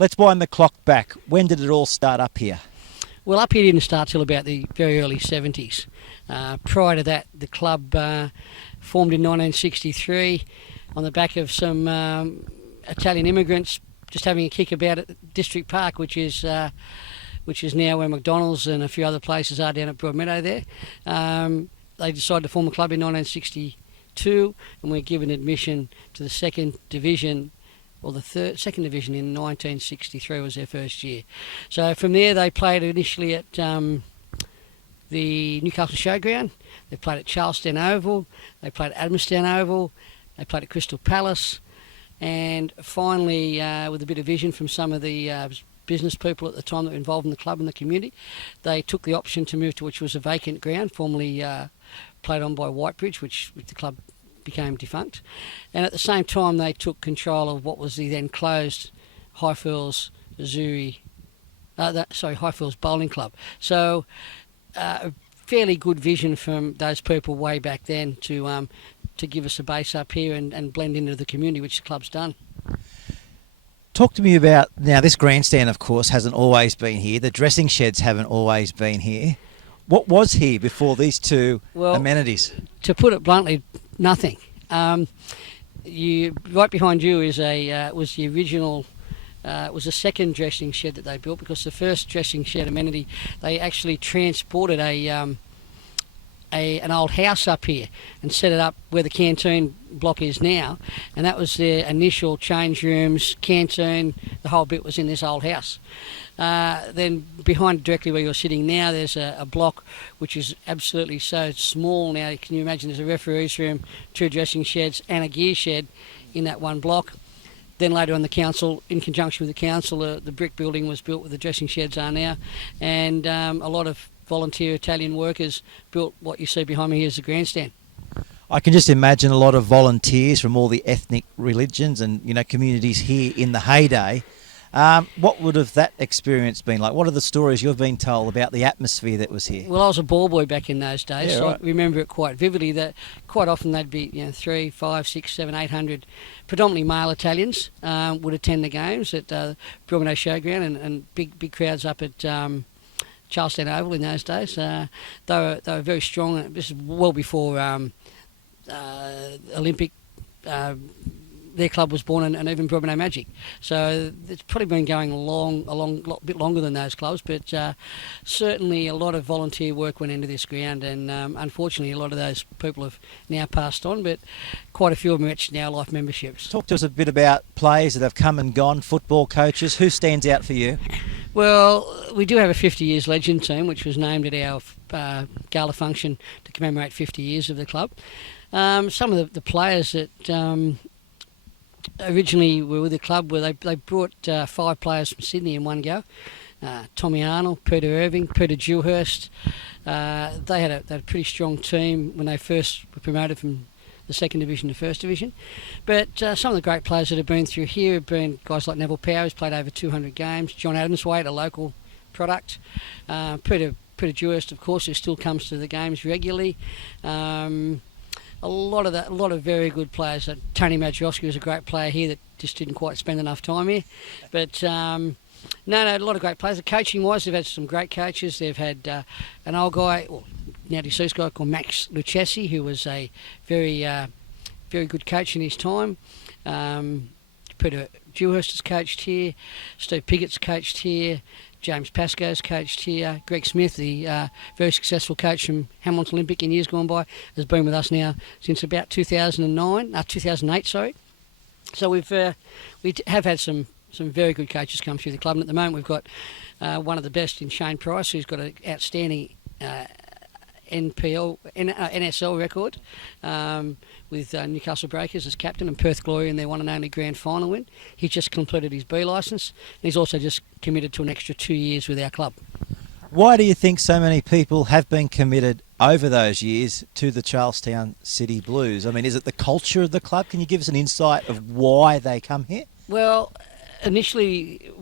Let's wind the clock back. When did it all start up here? Well, up here didn't start till about the very early 70s. Prior to that, the club formed in 1963 on the back of some Italian immigrants just having a kick about at District Park, which is now where McDonald's and a few other places are down at Broadmeadow there. They decided to form a club in 1962, and we're given admission to the second division, or the second division in 1963 was their first year. So from there they played initially at the Newcastle Showground, they played at Charlestown Oval, they played at Adamstown Oval, they played at Crystal Palace, and finally with a bit of vision from some of the business people at the time that were involved in the club and the community, they took the option to move to which was a vacant ground, formerly played on by Whitebridge, which the club became defunct, and at the same time they took control of what was the then closed Highfields Highfields Bowling Club. So a fairly good vision from those people way back then to give us a base up here and blend into the community, which the club's done. Talk to me about, now this grandstand of course hasn't always been here, the dressing sheds haven't always been here. What was here before these two amenities? To put it bluntly, nothing. Right behind you is was the original. It was the second dressing shed that they built, because the first dressing shed amenity they actually transported an old house up here and set it up where the canteen block is now, and that was their initial change rooms, canteen. The whole bit was in this old house. Then behind directly where you're sitting now, there's a block which is absolutely so small now. Can you imagine? There's a referee's room, two dressing sheds and a gear shed in that one block. Then later on, the council, in conjunction with the council, the brick building was built where the dressing sheds are now, and a lot of volunteer Italian workers built what you see behind me here as the grandstand. I can just imagine a lot of volunteers from all the ethnic religions and communities here in the heyday. What would have that experience been like? What are the stories you've been told about the atmosphere that was here? Well, I was a ball boy back in those days, yeah, so right. I remember it quite vividly. That quite often they'd be 3, 5, 6, 7, 800, predominantly male Italians would attend the games at Broadmeadow Showground, and big crowds up at Charlestown Oval in those days. They were very strong. This is well before Olympic. Their club was born, and even Broadmeadow Magic. So it's probably been going a bit longer than those clubs, but certainly a lot of volunteer work went into this ground, and unfortunately a lot of those people have now passed on, but quite a few of them are actually now life memberships. Talk to us a bit about players that have come and gone, football coaches. Who stands out for you? Well, we do have a 50 years legend team, which was named at our gala function to commemorate 50 years of the club. Some of the players that originally were with the club, where they brought 5 players from Sydney in one go. Tommy Arnold, Peter Irving, Peter Dewhurst. They had a pretty strong team when they first were promoted from the second division to first division. But some of the great players that have been through here have been guys like Neville Power, who's played over 200 games, John Adamswaite, a local product, Peter Dewhurst, of course, who still comes to the games regularly. A lot of very good players. Tony Majiowski was a great player here that just didn't quite spend enough time here. But a lot of great players. Coaching wise, they've had some great coaches. They've had an old guy, now deceased guy called Max Lucchesi, who was a very good coach in his time. Peter Dewhurst has coached here. Steve Piggott's coached here. James Pascoe's coached here. Greg Smith, the very successful coach from Hamilton Olympic in years gone by, has been with us now since about 2008. Sorry. So we have had some very good coaches come through the club, and at the moment we've got one of the best in Shane Price, who's got an outstanding NSL record with Newcastle Breakers as captain, and Perth Glory in their one and only grand final win. He's just completed his B licence, and he's also just committed to an extra 2 years with our club. Why do you think so many people have been committed over those years to the Charlestown City Blues? I mean, is it the culture of the club? Can you give us an insight of why they come here? Well, initially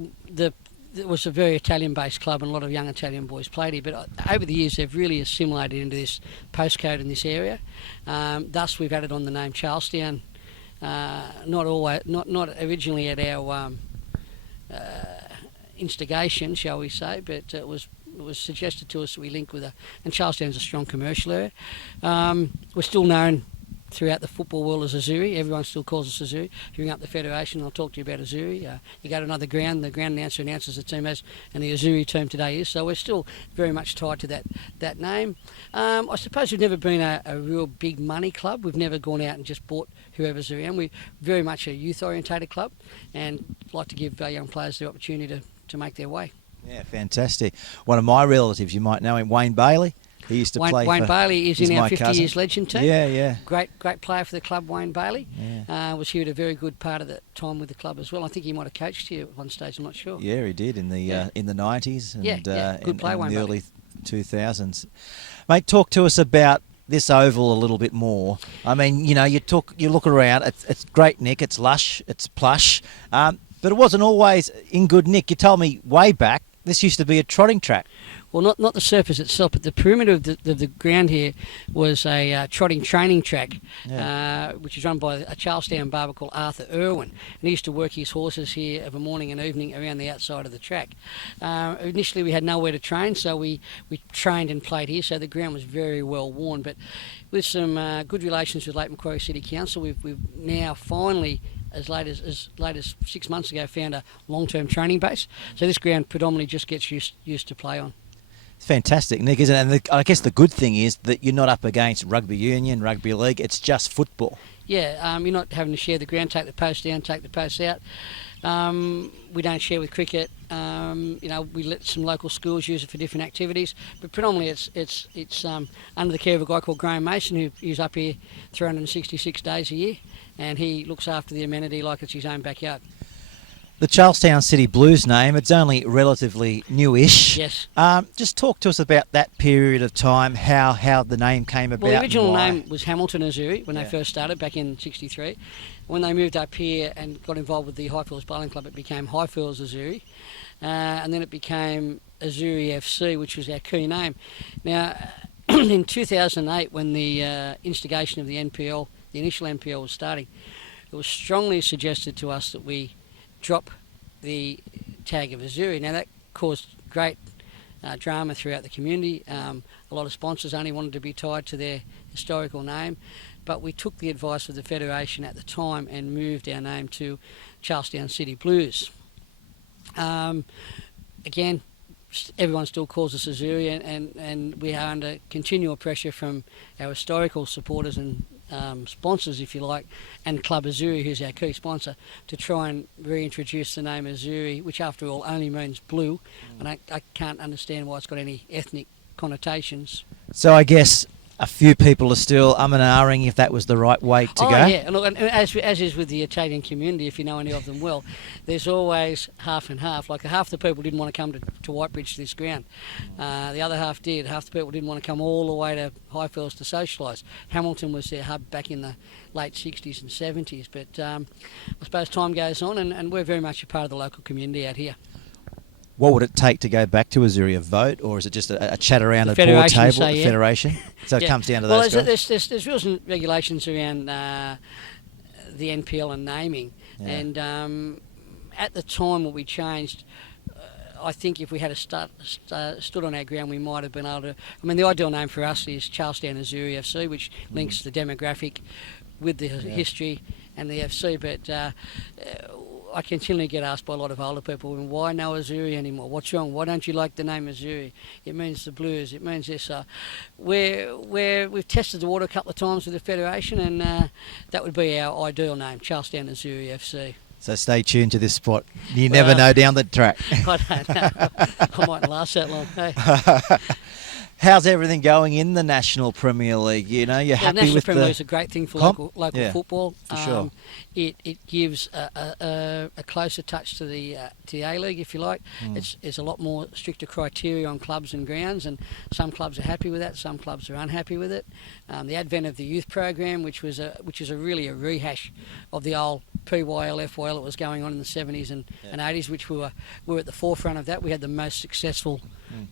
it was a very Italian-based club, and a lot of young Italian boys played here, but over the years they've really assimilated into this postcode in this area. Thus we've added on the name Charlestown, not originally at our instigation, shall we say, but it was suggested to us that we link with and Charlestown's a strong commercial area. We're still known throughout the football world as Azuri. Everyone still calls us Azuri. If you ring up the Federation, I'll talk to you about Azuri. You go to another ground, the ground announcer announces the team as, and the Azuri team today is. So we're still very much tied to that name. I suppose we've never been a real big money club. We've never gone out and just bought whoever's around. We're very much a youth-orientated club and like to give young players the opportunity to make their way. Yeah, fantastic. One of my relatives, you might know him, Wayne Bailey. He used to play Wayne Bailey is in our 50 cousin. years legend team. Yeah. Great player for the club, Wayne Bailey. Yeah. Was here at a very good part of the time with the club as well. I think he might have coached here at one stage, I'm not sure. Yeah, he did in the 90s and good player, in Wayne the Bailey. early 2000s. Mate, talk to us about this oval a little bit more. I mean, you look around, it's great nick, it's lush, it's plush, but it wasn't always in good nick. You told me way back this used to be a trotting track. Well, not the surface itself, but the perimeter of the ground here was a trotting training track, which is run by a Charlestown barber called Arthur Irwin. And he used to work his horses here of a morning and evening around the outside of the track. Initially, we had nowhere to train, so we trained and played here, so the ground was very well worn. But with some good relations with Lake Macquarie City Council, we've now finally, as late as 6 months ago, found a long-term training base. So this ground predominantly just gets used to play on. Fantastic, Nick, isn't it? And I guess the good thing is that you're not up against rugby union, rugby league. It's just football. Yeah, you're not having to share the ground, take the post down, take the post out. We don't share with cricket. We let some local schools use it for different activities, but predominantly it's under the care of a guy called Graham Mason, who's up here 366 days a year, and he looks after the amenity like it's his own backyard. The Charlestown City Blues name, it's only relatively newish. Yes. Just talk to us about that period of time, how the name came about. Well, the original name was Hamilton Azuri when they first started back in '63. When they moved up here and got involved with the Highfields Bowling Club, it became Highfields Azuri. And then it became Azuri FC, which was our key name. Now, in 2008, when the instigation of the NPL, the initial NPL was starting, it was strongly suggested to us that we drop the tag of Azuri. Now that caused great drama throughout the community. A lot of sponsors only wanted to be tied to their historical name, but we took the advice of the Federation at the time and moved our name to Charlestown City Blues. Again, everyone still calls us Azuri, and we are under continual pressure from our historical supporters and sponsors, if you like, and Club Azuri, who's our key sponsor, to try and reintroduce the name Azuri, which after all only means blue, and I can't understand why it's got any ethnic connotations. So I guess a few people are still and ahhing if that was the right way to go. Oh yeah, look, and as is with the Italian community, if you know any of them well, there's always half and half. Like half the people didn't want to come to Whitebridge to this ground, the other half did. Half the people didn't want to come all the way to Highfields to socialise. Hamilton was their hub back in the late 60s and 70s, but I suppose time goes on, and we're very much a part of the local community out here. What would it take to go back to Azuri? A vote, or is it just a chat around The a board Federation table? say, The yeah. Federation. So it comes down to those guys. There's rules and regulations around the NPL and naming, and at the time when we changed, I think if we had stood on our ground, we might have been able to. I mean, the ideal name for us is Charlestown Azuri FC, which links the demographic with the history and the FC, but. I continually get asked by a lot of older people, why no Azuri anymore? What's wrong? Why don't you like the name Azuri? It means the Blues. It means this. We've tested the water a couple of times with the Federation, and that would be our ideal name, Charlestown Azuri FC. So stay tuned to this spot. You never know down the track. I don't know. I mightn't last that long. Hey. How's everything going in the National Premier League? You know, you're happy National with Premier the League is a great thing for comp? local football. For sure. It gives a closer touch to the A-League, if you like. It's a lot more stricter criteria on clubs and grounds, and some clubs are happy with that, some clubs are unhappy with it. The advent of the youth program, which is really a rehash of the old PYL, FYL that was going on in the 70s and 80s, which we were at the forefront of that. We had the most successful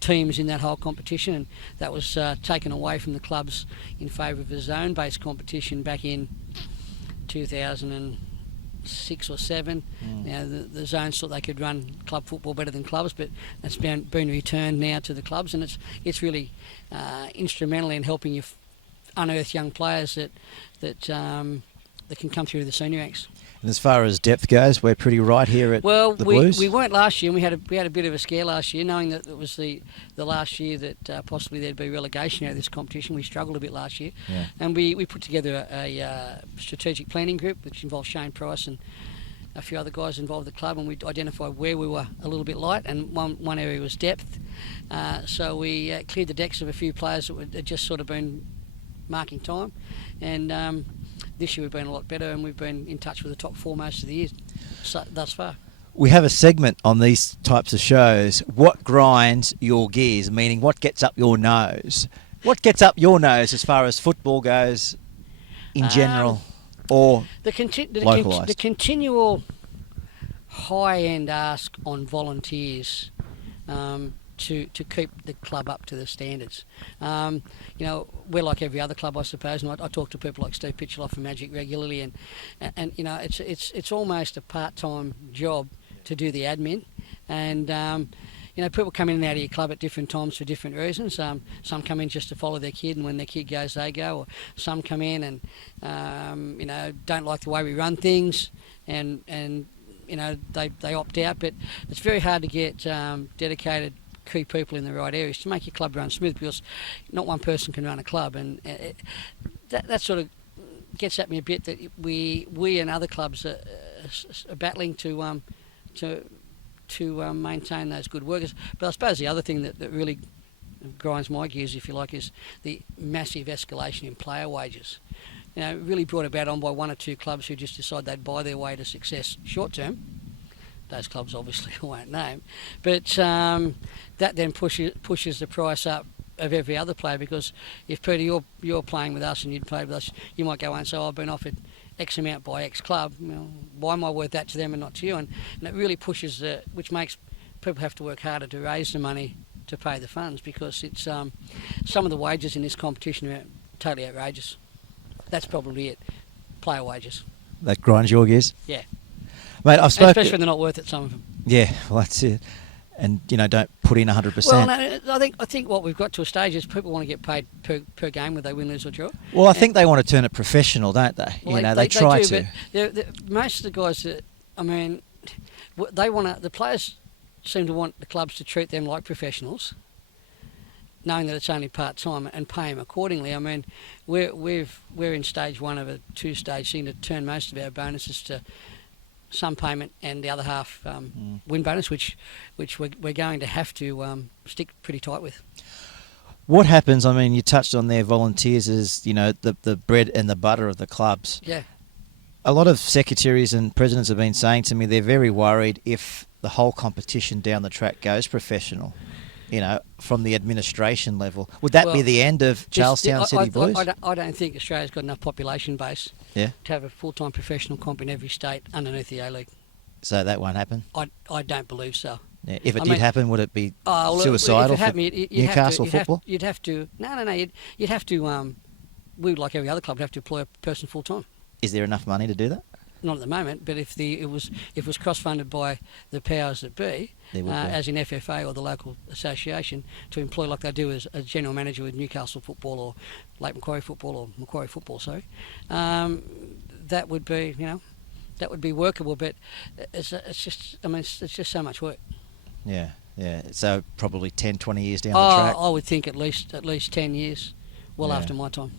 teams in that whole competition, and that was taken away from the clubs in favour of a zone-based competition back in 2000 and 6 or 7. You know, the zones thought they could run club football better than clubs, but that's been returned now to the clubs, and it's really instrumental in helping you unearth young players that can come through to the senior ranks. And as far as depth goes, we're pretty right here at the Blues. We weren't last year, and we had a bit of a scare last year, knowing that it was the last year that possibly there'd be relegation out of this competition. We struggled a bit last year, and we put together a strategic planning group, which involved Shane Price and a few other guys involved in the club, and we identified where we were a little bit light, and one area was depth. So we cleared the decks of a few players that had just sort of been marking time, and this year we've been a lot better, and we've been in touch with the top 4 most of the year thus far. We have a segment on these types of shows. What grinds your gears? Meaning, what gets up your nose? What gets up your nose as far as football goes, in general, or localised? The continual high-end ask on volunteers to keep the club up to the standards. You know, we're like every other club, I suppose, and I talk to people like Steve Pitchloff from Magic regularly, and you know, it's almost a part-time job to do the admin, and you know, people come in and out of your club at different times for different reasons. Some come in just to follow their kid, and when their kid goes, they go, or some come in and you know, don't like the way we run things, and you know, they opt out. But it's very hard to get dedicated key people in the right areas to make your club run smooth, because not one person can run a club, and that sort of gets at me a bit, that we and other clubs are battling to maintain those good workers. But I suppose the other thing that really grinds my gears, if you like, is the massive escalation in player wages. You know, really brought about on by 1 or 2 clubs who just decide they'd buy their way to success short term. Those clubs obviously I won't name, but that then pushes the price up of every other player, because if, Peter, you're playing with us and you'd play with us, you might go and say, I've been offered X amount by X club, you know, why am I worth that to them and not to you? And it really pushes which makes people have to work harder to raise the money to pay the funds, because it's some of the wages in this competition are totally outrageous. That's probably it, player wages. That grinds your gears? Yeah. Mate, I've spoken... Especially when they're not worth it, some of them. Yeah, well, that's it. And, you know, don't put in 100%. Well, no, I think what we've got to a stage is people want to get paid per game, whether they win, lose or draw. Well, I think they want to turn it professional, don't they? Well, you know, they try to. But most of the guys that, I mean, the players seem to want the clubs to treat them like professionals, knowing that it's only part-time, and pay them accordingly. I mean, we're in stage 1 of a 2-stage thing to turn most of our bonuses to some payment and the other half win bonus, which we're going to have to stick pretty tight with. What happens, I mean, you touched on their volunteers as, you know, the bread and the butter of the clubs. Yeah. A lot of secretaries and presidents have been saying to me they're very worried if the whole competition down the track goes professional, you know, from the administration level. Would that be the end of Charlestown City Blues? I don't think Australia's got enough population base to have a full-time professional comp in every state underneath the A-League. So that won't happen? I don't believe so. Yeah. If it did happen, would it be suicidal for Newcastle football? You'd have to... No. You'd have to... we would, like every other club, would have to employ a person full-time. Is there enough money to do that? Not at the moment, but if it was cross-funded by the powers that be, as in FFA or the local association, to employ like they do as a general manager with Newcastle football or Lake Macquarie football or Macquarie football, that would be, you know, that would be workable. But it's just so much work. Yeah. So probably 10, 20 years down the track. I would think at least 10 years. Well, after my time.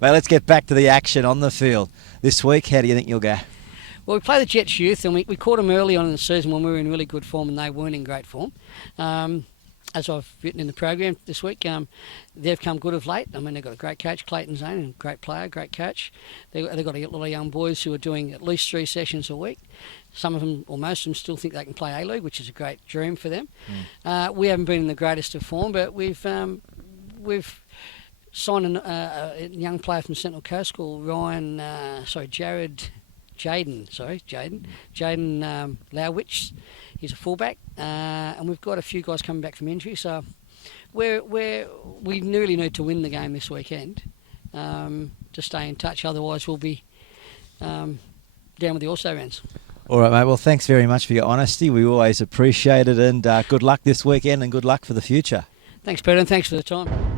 Well, let's get back to the action on the field. This week, how do you think you'll go? Well, we play the Jets Youth, and we caught them early on in the season when we were in really good form and they weren't in great form. As I've written in the program this week, they've come good of late. I mean, they've got a great coach, Clayton Zane, great player, great coach. They've got a lot of young boys who are doing at least 3 sessions a week. Some of them, or most of them, still think they can play A-League, which is a great dream for them. We haven't been in the greatest of form, but we've signed a young player from Central Coast called Jaden Lowwich. He's a fullback, and we've got a few guys coming back from injury. So we really need to win the game this weekend to stay in touch. Otherwise, we'll be down with the also rans. All right, mate. Well, thanks very much for your honesty. We always appreciate it, and good luck this weekend and good luck for the future. Thanks, Peter, and thanks for the time.